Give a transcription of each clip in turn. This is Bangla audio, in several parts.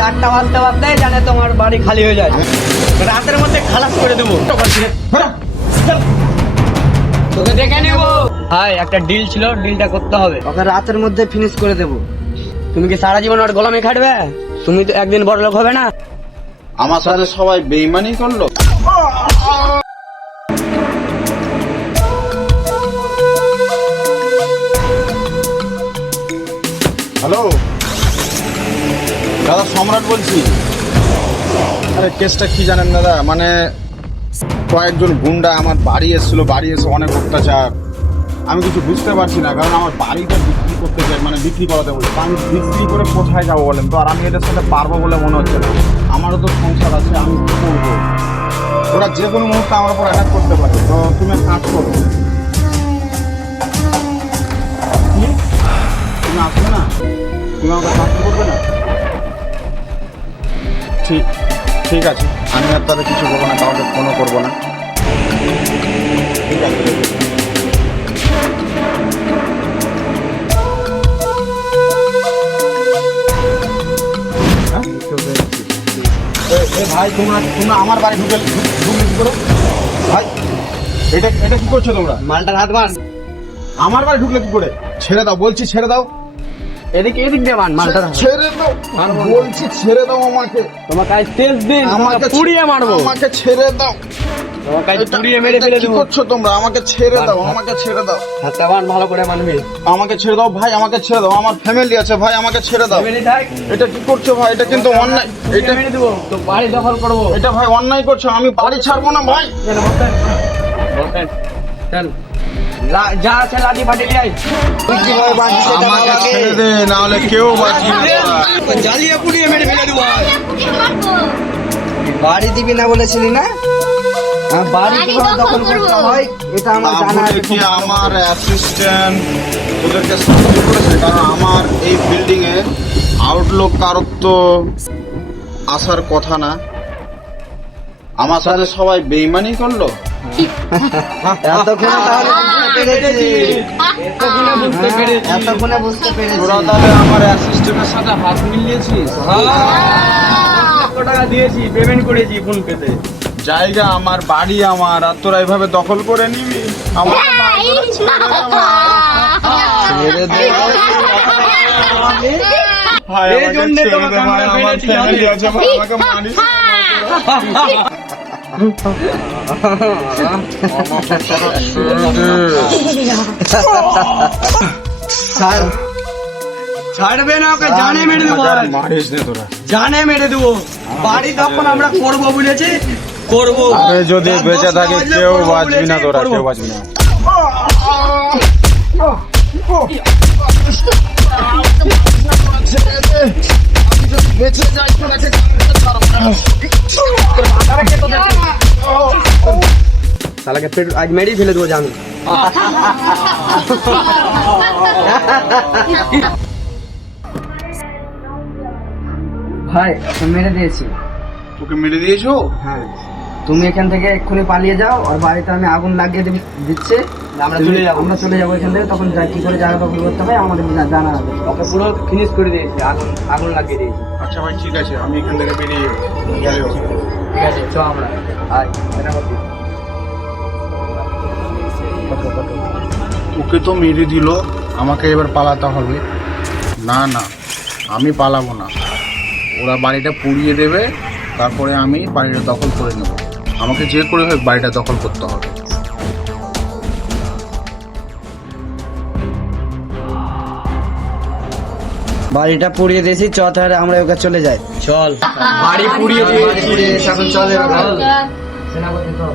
রাত 8টা বাজতে বাজতে জানে তোমার বাড়ি খালি হয়ে যায়, রাতের মধ্যে খালাস করে দেবো। তোকে দেখে নেব ভাই, একটা ডিল ছিল, ডিলটা করতে হবে, ওকে রাতের মধ্যে ফিনিশ করে দেবো। তুমি কি সারা জীবন ওর গোলামি খাটবে? তুমি তো একদিন বড় লোক হবে না? আমার সাথে সবাই বেইমানি করলো। হ্যালো দাদা, সম্রাট বলছি। আরে কেসটা কি জানেন দাদা, মানে কয়েকজন গুন্ডা আমার বাড়ি এসেছিল, বাড়ি এসে অনেক অত্যাচার। আমি কিছু বুঝতে পারছি না, কারণ আমার বাড়িটা বিক্রি করতে চাই, মানে বিক্রি করাতে বলে। আমি বিক্রি করে কোথায় যাবো বলেন তো? আর আমি এদের সাথে পারবো বলে মনে হচ্ছে না। আমারও তো সংসার আছে, আমি কি করবো? ওরা যে কোনো মুহূর্তে আমার উপর অ্যাটাক করতে পারে। তো তুমি এক কাজ করো, তুমি আসবে না? তুমি আমাকে সাহায্য করবে না? ঠিক আছে, আমি আর তাদের কিছু বলবো না, কাউকে ফোনও করবো না। ঠিক আছে। ভাই তোমরা আমার বাড়ি ঢুকলে কি করো ভাই? এটা কি করছো তোমরা? মালটার হাত মান। আমার বাড়ি ঢুকলে কি করে? ছেড়ে দাও বলছি, ছেড়ে দাও। এদিক দিয়ে মান, মালটার হাত। ছেড়ে দাও বলছি, ছেড়ে দাও আমাকে। তোমাকে আজ তেজ দিন, আমাকে পুড়িয়ে মারবো। আমাকে ছেড়ে দাও, তোমাকে আজ পুড়িয়ে মেরে ফেলে দেবো। কি করছো তোমরা? আমাকে ছেড়ে দাও, আমাকে ছেড়ে দাও। হাতটা মান, ভালো করে মানবি। আমাকে ছেড়ে দাও ভাই, আমাকে ছেড়ে দাও। আমার ফ্যামিলি আছে ভাই, আমাকে ছেড়ে দাও। এটা কি করছো ভাই? এটা কিন্তু অন্যায়। এটা মেরে দেবো, তো বাড়ি দখল করবো। এটা ভাই অন্যায় করছো, আমি বাড়ি ছাড়বো না ভাই। চল যা আছে লাঠি ফাটি নিয়ে আয়। আমাকে ছেড়ে দে, না হলে কেউ বাঁচি না। জ্বালিয়ে পুড়িয়ে মেরে ফেলে দেবো। বাড়ি দিবি না বলেছিলি না? বাড়ি কিভাবে দখল করতে হয় এটা আমার জানা আছে। কি আমার অ্যাসিস্ট্যান্ট ওদেরকে সাহায্য করেছে, কারণ আমার এই বিল্ডিং এ আউটলুক কারোর তো আসার কথা না। আমার সাথে সবাই বেইমানি করলো। এতক্ষণে তাহলে বুঝতে পেরেছি। এতক্ষণে বুঝতে পেরেছি। তোরা তাহলে আমার অ্যাসিস্ট্যান্টের সাথে হাত মিলিয়েছিস? টাকা দিয়েছি, পেমেন্ট করেছি ফোন পেতে। জায়গা আমার, বাড়ি আমার, আর তোরা এইভাবে দখল করে নিবি? আমার ছাড়বে না, ওকে জানে মেরে দেবো। মারিস নে তোরা, জানে মেরে দেবো। বাড়ি তখন আমরা করবো বলেছি, করবো। যদি বেঁচে থাকে কেউ বাঁচবি না, তোরা কেউ বাঁচবি না। শালাকে ফের আজ মেরেই ফেলে দেবো জানি। ভাই মেরে দিয়েছি। তোকে মেরে দিয়েছো? হ্যাঁ, তুমি এখান থেকে এক্ষুনি পালিয়ে যাও, আর বাড়িতে আমি আগুন লাগিয়ে দিচ্ছে। আমরা চলে যাবো এখান থেকে। তখন কি করে জায়গা দখল করতে হয় আমাদের জানা হবে। ওকে পুরো ফিনিশ করে দিয়েছি, আগুন লাগিয়ে দিয়েছি। আচ্ছা ভাই ঠিক আছে, আমি এখান থেকে বেরিয়ে যাবো। ঠিক আছে, চ আমরা। ওকে তো মেরে দিল, আমাকে এবার পালাতে হবে। না না, আমি পালাবো না। ওরা বাড়িটা পুড়িয়ে দেবে, তারপরে আমি বাড়িটা দখল করে নেব। আমাকে যে করে হোক বাড়িটা দখল করতে হবে। বাড়িটা পুড়িয়ে দিয়েছি, চ তাহলে আমরা ওকে চলে যাই। চল, বাড়ি পুড়িয়ে দিয়েছি, এখন চল। সেনাপতি তো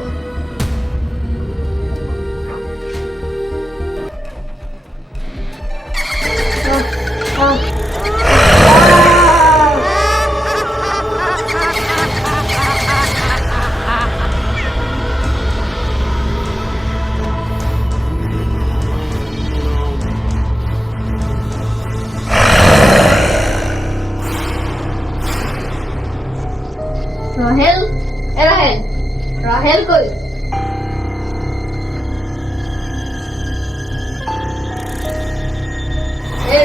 রাহেল, রাহেল, রাহেল কই?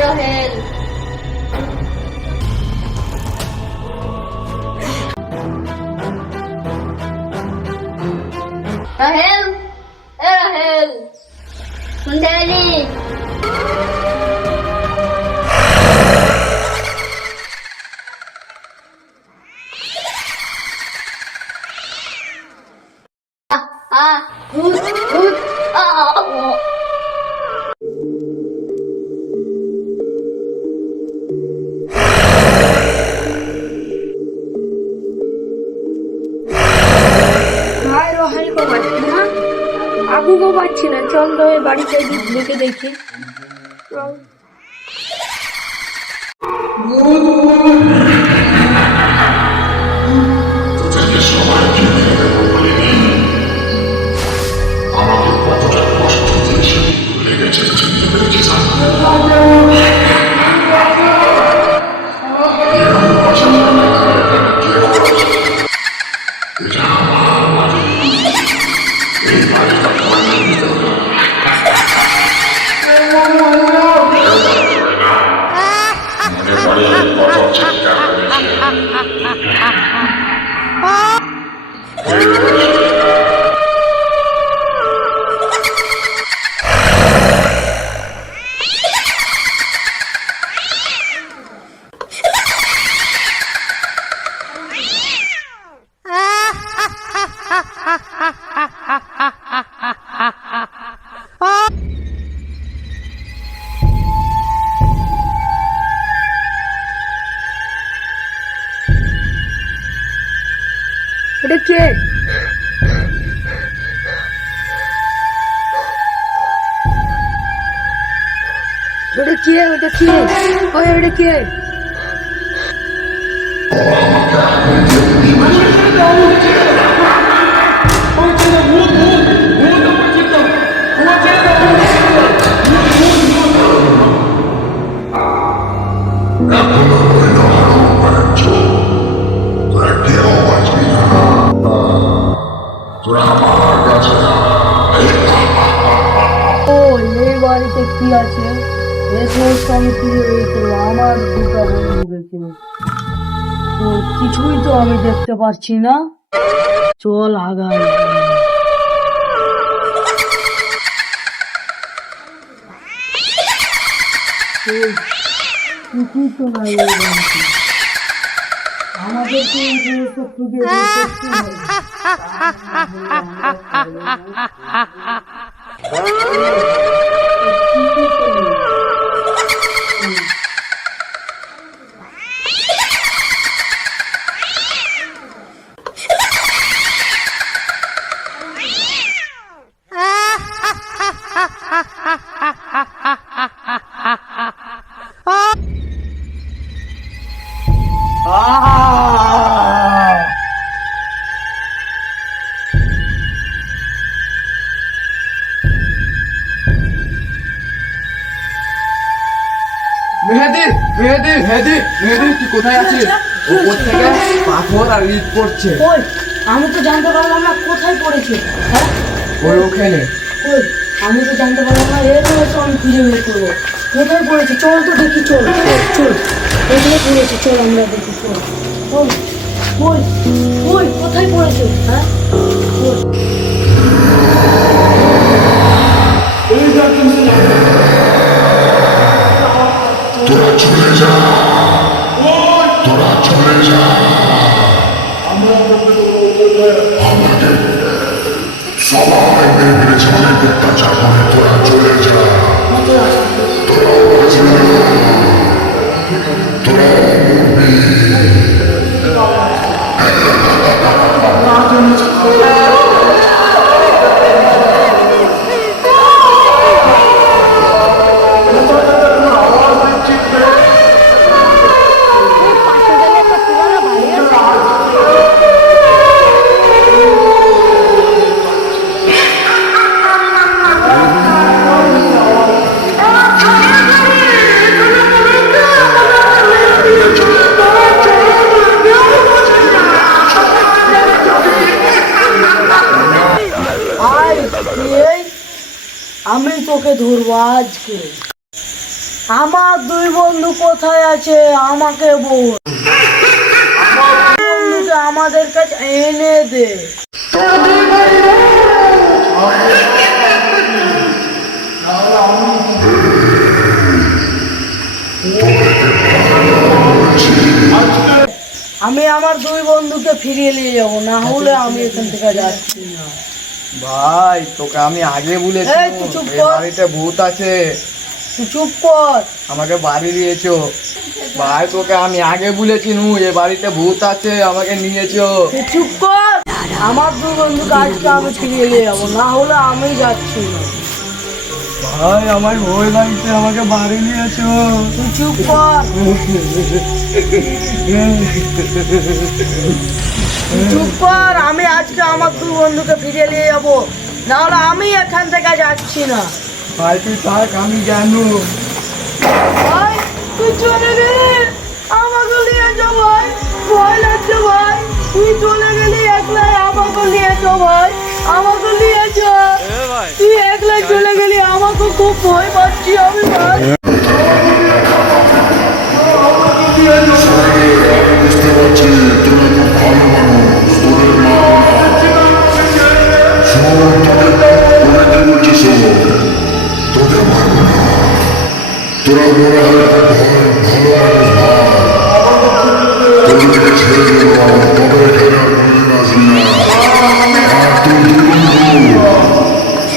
রাহেল, রাহেল এ রাহেল শুনতে পেলি? ভূত ভূত ভাই রোহাই কো পাচ্ছি না, আবু কো পাচ্ছি না। চল তো এই বাড়িতে ঢুকে দেখি। চল। এটা কে? ওটা কে? ওটা কে? ওই ওটা কে? ও এই বাড়িতে কি আছে? এই সমস্ত আমি ফিরে বের করবো। আমার দুটা বন্ধু গেছিল, তো কিছুই তো আমি দেখতে পাচ্ছি না। চল আগাই। কিছুই তো নাই এই বাড়িতে। আমাদেরকে এই জিনিসটা খুঁজে বের করতে হবে। মেহেদি মেহেদি মেহেদি মেহেদি তুই কোথায় আছিস? ওপর থেকে পাথর আর ইট পড়ছে। ওই আমি তো জানতে পারলাম না কোথায় পড়েছে। হ্যাঁ ওই ওখানে ওই আমি তো জানতে পারলাম না। এর হয়তো আমি খুঁজে বের করবো কোথায় পড়েছে। চল তো দেখি। চল চল এখানে পড়েছে। চল আমরা দেখি। চল ওই ওই ওই কোথায় পড়েছে? হ্যাঁ ওই। তোরা চলে যা, তোরা চলে যা। আমাদের সবাই মেরে ফেলেছে, অনেক অত্যাচার করে। তোরা চলে যা, তোরা বাঁচবি না, তোরা মরবি। আমি তোকে ধরবো আজকে। আমার দুই বন্ধু কোথায় আছে আমাকে বল। আমার বন্ধুকে আমাদের কাছে এনে দে। আমি আমার দুই বন্ধুকে ফিরিয়ে নিয়ে যাব, না হলে আমি এখান থেকে যাচ্ছি না। ভাই তোকে আমি আগে বলেছি এই, তুই চুপ এই কর। বাড়িতে ভূত আছে, তুই চুপ কর। আমাকে বাড়ি দিয়েছো। ভাই তোকে আমি আগে বলেছি নু এ বাড়িতে ভূত আছে, আমাকে নিয়েছো। তুই চুপ কর। আমার দুই বন্ধুকে আজকে আমি ফিরিয়ে নিয়ে যাব, না হলে আমি যাচ্ছি না। ভাই আমার ভয় লাগছে, আমাকে বাড়ি নিয়েছো। তুই চুপ কর। তুই চুপ কর। আমি আজকে আমার দুই বন্ধুকে ফিরিয়ে নিয়ে যাব, না হলে আমি এখান থেকে যাচ্ছি না। ভাই তুই থাক, আমি জানো। ভাই তুই চলে গেলি, আমাকে নিয়ে যা ভাই, ভয় লাগছে ভাই। তুই চলে গেলি একলাই, আমাকে নিয়ে যা ভাই, আমাকে নিয়ে যা। তুই একলাই চলে গেলি, আমাকে খুব ভয় পাচ্ছি আমি ভাই। বুঝতে পারছি তোরা খুব ভালো মানুষ, তোদের মা শোন, তোরা কি বলছিস? তোদের মারবো না, তোরা মনে হয় খুব ভালো মানুষ ভাই, তোদেরকে ছেড়ে দেবো, তবে এখানে আর কোনোদিন আসবি না। আর তুই দুই বন্ধু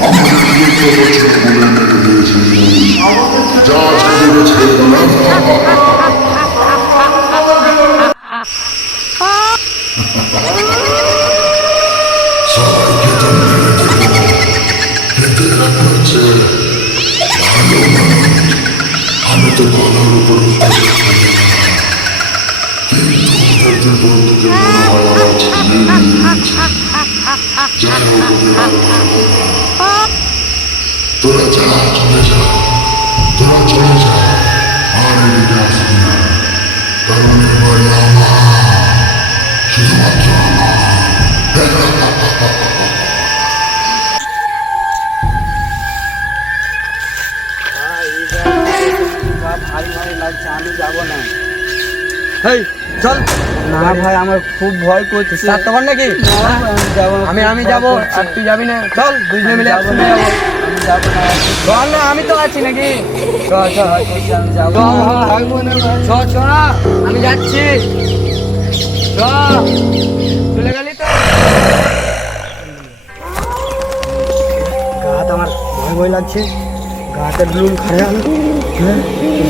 আমাকে বিরক্ত করছিস বলে মেরে দিয়েছিস, যা আজকে তোকে ছেড়ে দিলাম। সবাইকে তো মেরে দেবো, কিন্তু এরা করছে ভালো মানুষ। আমি তো ভালোর উপর বিশ্বাস করি না, কিন্তু ওদের দুই বন্ধুকে মনে হয় ওরা ছাড়িয়ে নিয়েছে। যাই হোক, ওদের আর মারবো না। তোরা যা, চলে যা, তোরা চলে যা, আর এদিকে আসবি না, কারণ এবারে আমার, শুধুমাত্র আমার। ভারী ভারী লাগছে, আমি যাবো না। এই চল। না ভাই, আমার খুব ভয় করছে। সাত তখন নাকি যাবো না, আমি যাবো আর তুই যাবি না? চল দুজনে মিলে যাবো একসঙ্গে না, যাবো। আমি যাবো না। চল না, আমি তো আছি নাকি? ভয় করছে, আমি যাবো চল, না। থাকবো না চ চ, আমি যাচ্ছি। চ, চলে গেলি তো? গাটা আমার ভয় ভয় লাগছে, গাটা ব্লুম খারে আলো। হ্যাঁ,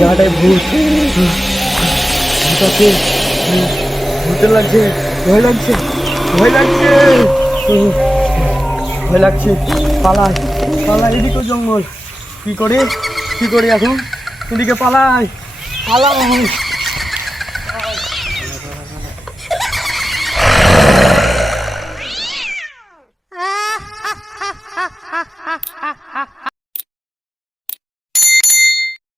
গাটায় ভূত, ভূত লাগছে, ভয় লাগছে, ভয় লাগছে, ভয় লাগছে। পালাই পালাই, এদিকে জঙ্গল। কি করি এখন? এদিকে পালাই পালাই।